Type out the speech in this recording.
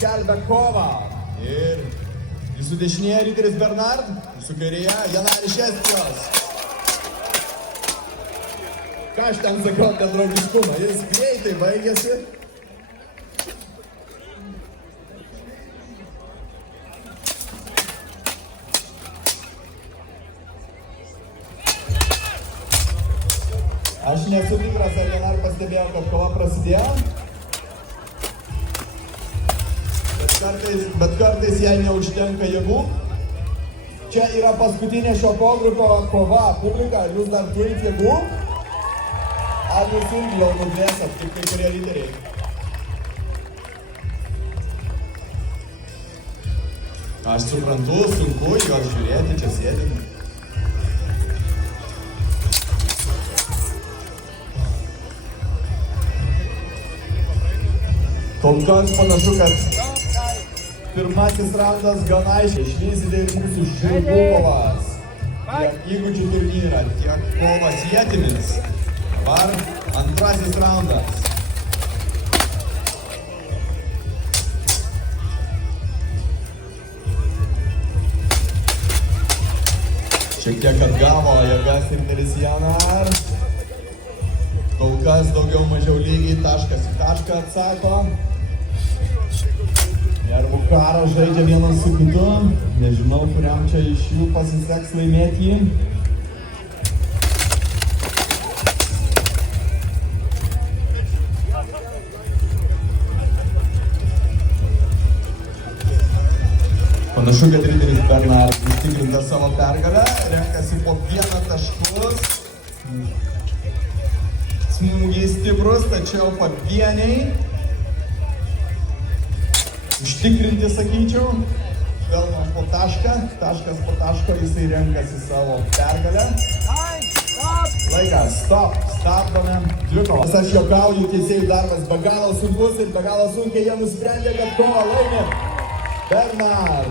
Kelbia kovą. Ir jūsų dešinėje Ryteris Bernard, jūsų kairėje Janaris Šestijos. Ką aš ten sakau apie draugiškumą, jis greitai baigėsi. Aš nesu tikras, ar Janar pastebėjo, kad kova prasidėjo. Bet kartais jai neužtenka jėgų. Čia yra paskutinė šio pogrupio kova. Publika, jūs dar turit jėgų? Ar jūs irgi jau nudvėsat, kaip kai kurie lyderiai? Aš suprantu, sunku juos žiūrėti, čia sėdint. Kol kas panašu, kad pirmasis raundas gana aiškiai. Išvysite ir mūsų žirgų kovas. Tiek įgūdžių turnyrą, tiek kovas ietimis. Dabar antrasis raundas. Šiek tiek atgavo jėgas Ryteris Janar. Kol kas daugiau mažiau lygiai taškas į tašką atsako. Nervų karą žaidžia vienas su kitu. Nežinau, kuriam čia iš jų pasiseks laimėti jį. Panašu, kad Ryteris Bernard užtikrinta savo pergalę. Renkasi po 1 taškus. Smūgiai stiprus, tačiau pavieniai. Užtikrinti, sakyčiau, pelno po tašką, taškas po taško, jisai renkasi savo pergalę. Laikas, stabdome dvikovą. Aš juokauju, teisėjų darbas be galo sunkus ir be galo sunkiai jie nusprendė, kad kovą laimė Bernard.